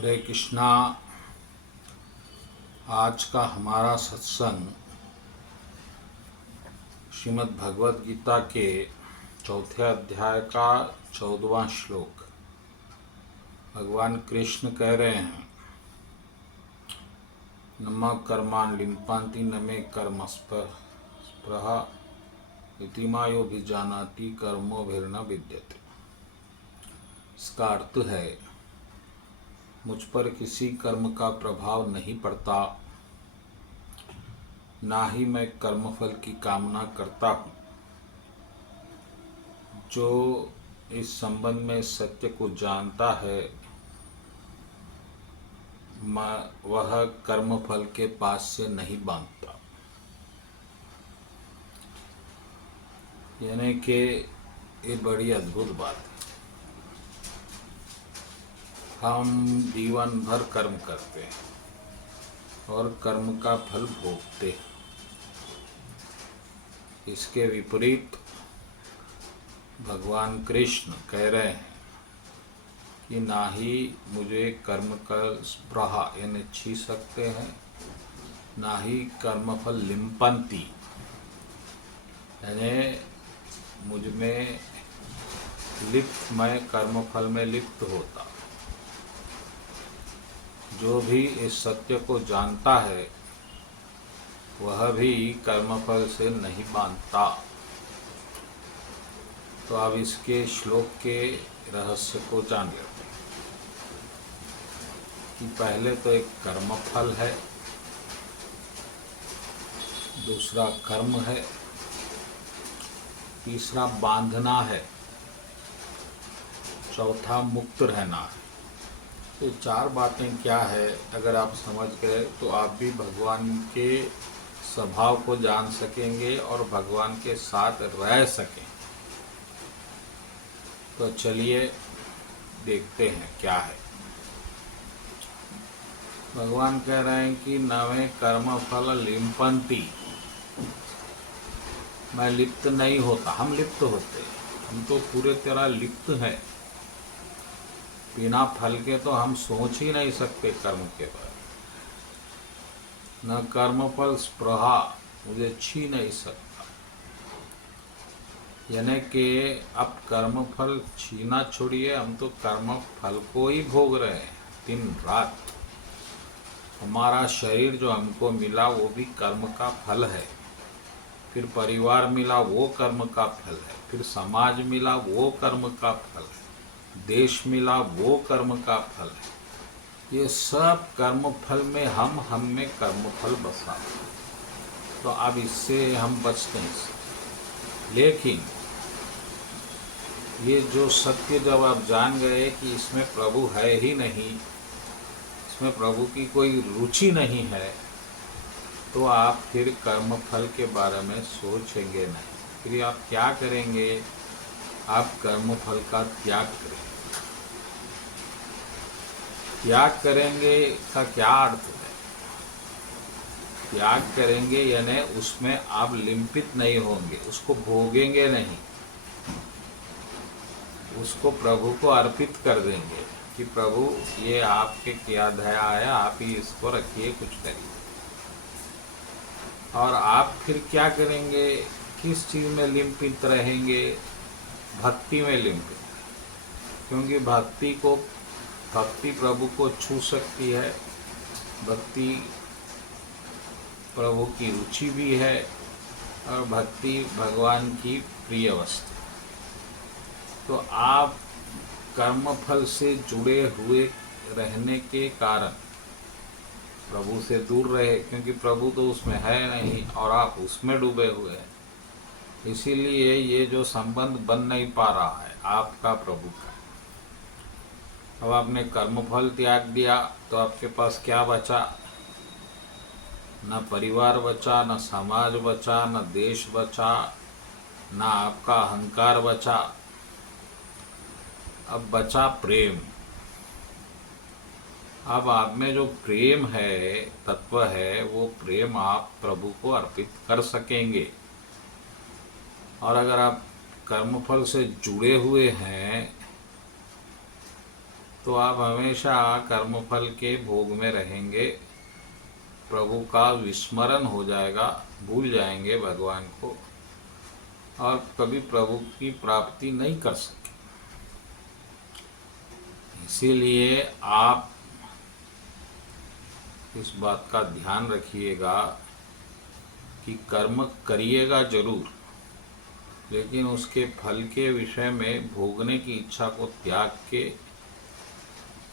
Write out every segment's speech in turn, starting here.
हरे कृष्णा। आज का हमारा सत्संग श्रीमद् भगवद गीता के चौथे अध्याय का 14वां श्लोक। भगवान कृष्ण कह रहे हैं, न म कर्मान् लिम्पन्ति न मे कर्म स्पृहा इति मायोभिजानाति कर्मोभिर्न विद्यते। इसका अर्थ है, मुझ पर किसी कर्म का प्रभाव नहीं पड़ता, ना ही मैं कर्मफल की कामना करता हूँ। जो इस संबंध में सत्य को जानता है, वह कर्मफल के पास से नहीं बांधता। यानी कि ये बड़ी अद्भुत बात है। हम जीवन भर कर्म करते हैं और कर्म का फल भोगते हैं। इसके विपरीत भगवान कृष्ण कह रहे हैं कि ना ही मुझे कर्म का स्पृहा यानी छी सकते हैं, ना ही कर्मफल लिम्पन्ति यानी मुझ में लिप्त, मैं कर्मफल में लिप्त होता। जो भी इस सत्य को जानता है वह भी कर्मफल से नहीं बांधता। तो अब इसके श्लोक के रहस्य को जान लेते हैं कि पहले तो एक कर्मफल है, दूसरा कर्म है, तीसरा बांधना है, चौथा मुक्त रहना है। ये चार बातें क्या है, अगर आप समझ गए तो आप भी भगवान के स्वभाव को जान सकेंगे और भगवान के साथ रह सकें। तो चलिए देखते हैं क्या है। भगवान कह रहे हैं कि नवे कर्म फल लिम्पन्ति, मैं लिप्त नहीं होता। हम लिप्त होते, हम तो पूरे तरह लिप्त हैं। बिना फल के तो हम सोच ही नहीं सकते कर्म के बारे में। न कर्मफल स्पृहा, मुझे छी नहीं सकता। यानी कि अब कर्मफल छीना छोड़िए, हम तो कर्म फल को ही भोग रहे हैं दिन रात। हमारा शरीर जो हमको मिला वो भी कर्म का फल है, फिर परिवार मिला वो कर्म का फल है, फिर समाज मिला वो कर्म का फल है, देश मिला वो कर्म का फल है। ये सब कर्म फल में हम में कर्म फल बसा। तो अब इससे हम बच नहीं सकते। लेकिन ये जो सत्य जब आप जान गए कि इसमें प्रभु है ही नहीं, इसमें प्रभु की कोई रुचि नहीं है, तो आप फिर कर्म फल के बारे में सोचेंगे नहीं। फिर आप क्या करेंगे? आप कर्म फल का त्याग करेंगे। त्याग करेंगे का क्या अर्थ है? त्याग करेंगे यानी उसमें आप लिम्पित नहीं होंगे, उसको भोगेंगे नहीं, उसको प्रभु को अर्पित कर देंगे कि प्रभु ये आपके क्या दया है, आप ही इसको रखिए, कुछ करिए। और आप फिर क्या करेंगे? किस चीज़ में लिम्पित रहेंगे? भक्ति में लिम्पित। क्योंकि भक्ति प्रभु को छू सकती है, भक्ति प्रभु की रुचि भी है, और भक्ति भगवान की प्रिय वस्तु। तो आप कर्मफल से जुड़े हुए रहने के कारण प्रभु से दूर रहे, क्योंकि प्रभु तो उसमें है नहीं और आप उसमें डूबे हुए हैं। इसीलिए ये जो संबंध बन नहीं पा रहा है आपका प्रभु का। अब आपने कर्मफल त्याग दिया तो आपके पास क्या बचा? न परिवार बचा, न समाज बचा, न देश बचा, न आपका अहंकार बचा। अब बचा प्रेम। अब आप में जो प्रेम है, तत्व है, वो प्रेम आप प्रभु को अर्पित कर सकेंगे। और अगर आप कर्मफल से जुड़े हुए हैं तो आप हमेशा कर्मफल के भोग में रहेंगे, प्रभु का विस्मरण हो जाएगा, भूल जाएंगे भगवान को और कभी प्रभु की प्राप्ति नहीं कर सके। इसीलिए आप इस बात का ध्यान रखिएगा कि कर्म करिएगा जरूर, लेकिन उसके फल के विषय में भोगने की इच्छा को त्याग के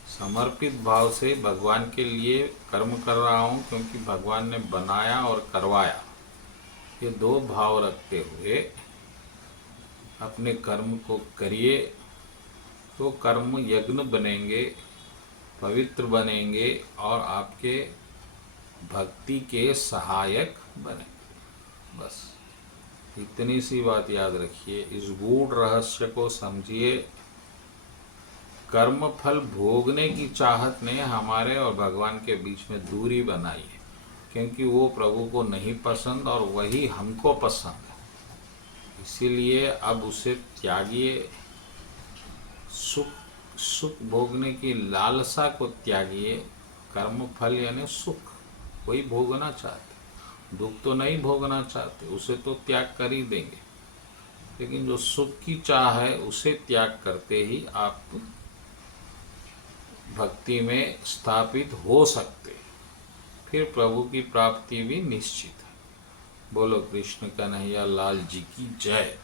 समर्पित भाव से भगवान के लिए कर्म कर रहा हूँ क्योंकि भगवान ने बनाया और करवाया, ये दो भाव रखते हुए अपने कर्म को करिए तो कर्म यज्ञ बनेंगे, पवित्र बनेंगे और आपके भक्ति के सहायक बनेंगे। बस इतनी सी बात याद रखिए, इस गूढ़ रहस्य को समझिए। कर्म फल भोगने की चाहत ने हमारे और भगवान के बीच में दूरी बनाई है, क्योंकि वो प्रभु को नहीं पसंद और वही हमको पसंद है। इसीलिए अब उसे त्यागिए, सुख भोगने की लालसा को त्यागिए। कर्म फल यानी सुख कोई भोगना चाहते, दुख तो नहीं भोगना चाहते, उसे तो त्याग कर ही देंगे, लेकिन जो सुख की चाह है उसे त्याग करते ही आप भक्ति में स्थापित हो सकते, फिर प्रभु की प्राप्ति भी निश्चित है। बोलो कृष्ण कन्हैया लाल जी की जय।